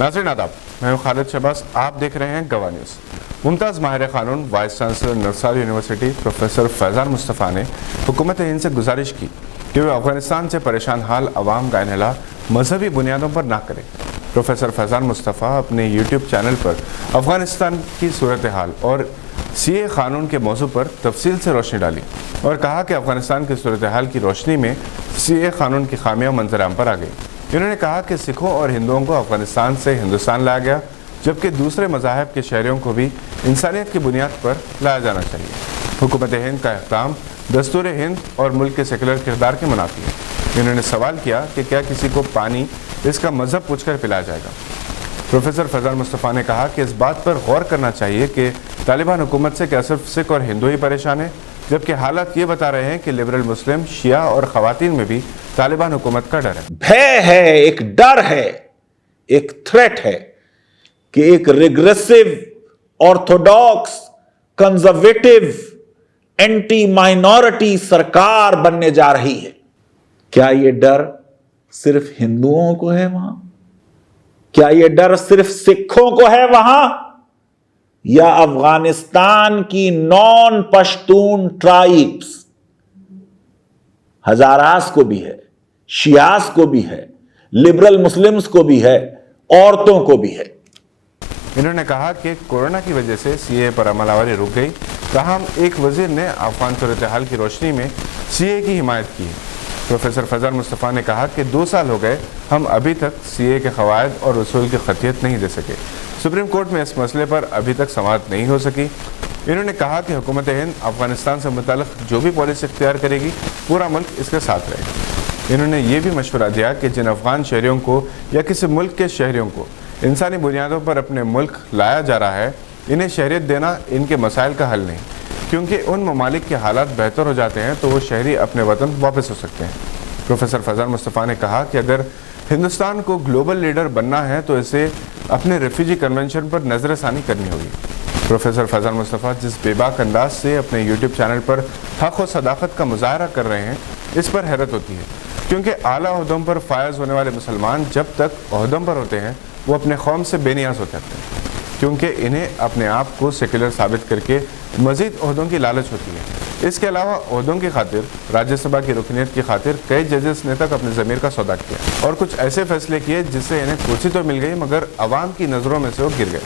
नाज़रीन आदाब, मैं हूं खालिद शहबाज। आप देख रहे हैं गवाह न्यूज़। मुमताज़ माहिर क़ानून वाइस चांसलर नवसार यूनिवर्सिटी प्रोफेसर फैज़ान मुस्तफ़ा ने हुकूमत हिंद से गुजारिश की कि वह अफ़गानिस्तान से परेशान हाल अवाम का इन्हला मजहबी बुनियादों पर ना करे। प्रोफेसर फैज़ान मुस्तफ़ा अपने यूट्यूब चैनल पर अफ़गानिस्तान की सूरत हाल और सीए क़ानून के मौजू पर तफसील से रोशनी डाली और कहा कि अफ़गानिस्तान की सूरत हाल की रोशनी में सीए क़ानून की खामियां मंजर आम पर आ गई। इन्होंने कहा कि सिखों और हिंदुओं को अफ़गानिस्तान से हिंदुस्तान लाया गया, जबकि दूसरे मज़ाहब के शहरियों को भी इंसानियत की बुनियाद पर लाया जाना चाहिए। हुकूमत हिंद का इक़दाम दस्तूर हिंद और मुल्क के सेकुलर किरदार के मुनाफी है। इन्होंने सवाल किया कि क्या किसी को पानी इसका मज़हब पूछकर पिलाया जाएगा। प्रोफेसर फैज़ान मुस्तफ़ा ने कहा कि इस बात पर गौर करना चाहिए कि तालिबान हुकूमत से क्या सिर्फ सिख और हिंदू ही परेशान है, जबकि हालात ये बता रहे हैं कि लिबरल मुस्लिम, शिया और ख़वातीन में भी तालिबान हुकूमत का डर है। भय है, एक डर है, एक थ्रेट है कि एक regressive, Orthodox, conservative, anti minority सरकार बनने जा रही है। क्या यह डर सिर्फ हिंदुओं को है वहां? क्या यह डर सिर्फ सिखों को है वहां? या अफगानिस्तान की नॉन पश्तून ट्राइब्स, हजारास को भी है, शियास को भी है, लिबरल मुस्लिम्स को भी है, औरतों को भी है। इन्होंने कहा कि कोरोना की वजह से सीए पर अमलावरी रुक गई, ताहम एक वजीर ने अफगान सूरत हाल की रोशनी में सीए की हिमायत की है। प्रोफेसर फैज़ान मुस्तफ़ा ने कहा कि 2 साल हो गए, हम अभी तक सीए के क़वायद और उसूल की खतियत नहीं दे सके। सुप्रीम कोर्ट में इस मसले पर अभी तक समाअत नहीं हो सकी। इन्होंने कहा कि हुकूमत हिंद अफ़गानिस्तान से मुताल्लिक़ जो भी पॉलिसी इख्तियार करेगी, पूरा मुल्क इसके साथ रहेगा। इन्होंने ये भी मशवरा दिया कि जिन अफ़गान शहरियों को या किसी मुल्क के शहरियों को इंसानी बुनियादों पर अपने मुल्क लाया जा रहा है, इन्हें शहरियत देना इनके मसाइल का हल नहीं, क्योंकि उन ममालिक के हालात बेहतर हो जाते हैं तो वो शहरी अपने वतन वापस हो सकते हैं। प्रोफेसर फैज़ान मुस्तफ़ा ने कहा कि अगर हिंदुस्तान को ग्लोबल लीडर बनना है तो इसे अपने रेफ्यूजी कन्वेंशन पर नज़रसानी करनी होगी। प्रोफेसर फैज़ान मुस्तफ़ा जिस बेबाक अंदाज से अपने यूट्यूब चैनल पर हक़ और सदाकत का मुजाहरा कर रहे हैं, इस पर हैरत होती है, क्योंकि आला ओहदों पर फायज होने वाले मुसलमान जब तक ओहदों पर होते हैं वो अपने कौम से बेनियाज होते हैं, क्योंकि इन्हें अपने आप को सेकुलर साबित करके मज़ीद ओहदों की लालच होती है। इसके अलावा ओहदों की खातिर, राज्यसभा की रुकनीत की खातिर कई जजेस ने तक अपने ज़मीर का सौदा किया और कुछ ऐसे फैसले किए जिससे इन्हें कुर्सी तो मिल गई मगर आवाम की नज़रों में से वो गिर गए।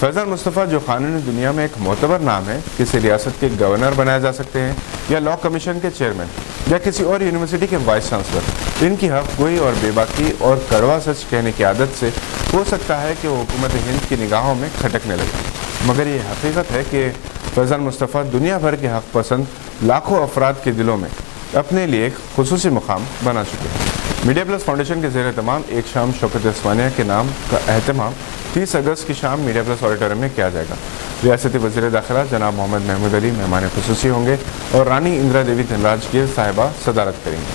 फैज़ान मुस्तफ़ा जो कानूनी दुनिया में एक मोतबर नाम है, किसी रियासत के गवर्नर बनाए जा सकते हैं या लॉ कमीशन के चेयरमैन या किसी और यूनिवर्सिटी के वाइस चांसलर, इनकी हक़ गोई और बेबाकी और कड़वा सच कहने की आदत से हो सकता है कि वो हुकूमत हिंद की निगाहों में खटकने लगे, मगर ये हकीकत है कि फैज़ान मुस्तफ़ा दुनिया भर के हक़ पसंद लाखों अफराद के दिलों में अपने लिए एक खुसूसी मुकाम बना चुके हैं। मीडिया प्लस फाउंडेशन के ज़ेर तमाम एक शाम शौकत उस्मानिया के नाम का एहतमाम 30 अगस्त की शाम मीडिया प्लस ऑडिटोरियम में किया जाएगा। रियासती वज़ीर दाखिला जनाब मोहम्मद महमूद अली मेहमान खुसूसी होंगे और रानी इंदिरा देवी धनराज गिर साहिबा सदारत करेंगे।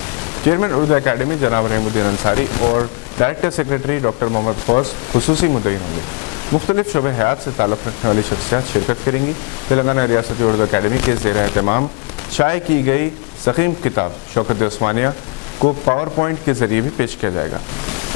चेयरमैन उर्दू अकेडमी जनाब रहमुद्दीन अंसारी और डायरेक्टर सेक्रेटरी डॉक्टर मोहम्मद फौज खुसूसी मुद्दईन होंगे। मुख्तलिफ शोबे हयात से ताल्लुक़ रखने वाली शख्सियात शिरकत करेंगी। तेलंगाना रियासती उर्दू अकेडमी के ज़ेर एहतमाम शाये की गई सकीम किताब शौकत उस्मानिया को पावर पॉइंट के ज़रिए भी पेश किया जाएगा।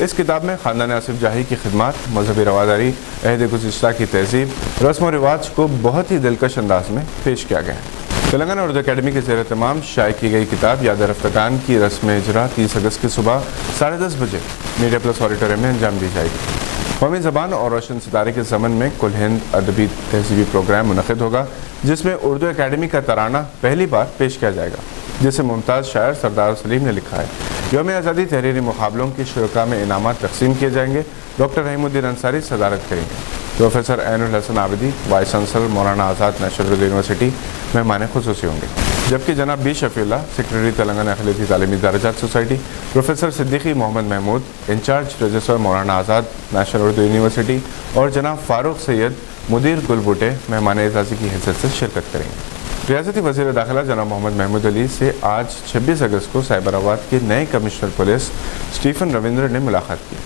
इस किताब में ख़ानदान आसिफ जाही की खिदमत, मजहबी रवादारी, अहद गुज़िश्ता की तहज़ीब, रस्म व रिवाज को बहुत ही दिलकश अंदाज में पेश किया गया है। तेलंगाना उर्दू अकेडमी के ज़ेर तमाम शाये की गई किताब याद रफ्तान की रस्म इजरा 30 अगस्त की सुबह 10:30 बजे मीडिया प्लस ऑडिटोरियम में अंजाम दी जाएगी। कौमी ज़बान और रोशन सितारे के ज़मन में कुल हिंद अदबी तहज़ीबी प्रोग्राम मुनक़िद होगा, जिसमें उर्दू अकेडमी का तराना पहली बार पेश किया जाएगा, जिसे मुमताज़ शायर सरदार सलीम ने लिखा है। यौम आज़ादी तहरीरी मुकाबलों की शुरका में इनामात तकसीम किए जाएंगे। डॉक्टर रहमुद्दीन अंसारी सदारत करेंगे। Professor Ainul Hasan Abidi vice chancellor Maulana Azad national Urdu university मेहमान खुसूसी होंगे, जबकि जनाब बी शफीउल्लाह सेक्रेटरी तेलंगाना अक़लियती तालीमी दर्जात society, professor Siddiqui Mohammed Mahmood incharge registrar Maulana Azad national Urdu university और जनाब फ़ारूक सैयद मुदीर गुलबूटे मेहमान एजाज़ी की हैसियत से शिरकत करेंगे। रियासती वज़ीर दाखिला जनाब मोहम्मद महमूद अली से आज 26 अगस्त को साइबराबाद के नए कमिश्नर पुलिस स्टीफन रविंद्र ने मुलाकात की।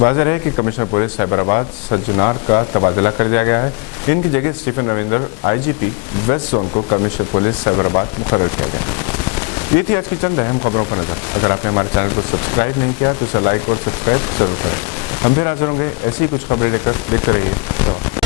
वाज़ेह है कि कमिश्नर पुलिस साइबराबाद सज्जनार का तबादला कर दिया गया है। इनकी जगह Stephen Ravindra IGP west zone को कमिश्नर पुलिस साइबराबाद मुकर्रर किया गया। ये थी आज की चंद अहम खबरों पर नज़र। अगर आपने हमारे चैनल को सब्सक्राइब नहीं किया तो इसे लाइक और सब्सक्राइब जरूर करें। ہم پھر حاضر ہوں گے ایسی کچھ خبریں لے کر. دیکھتے رہیے سوال.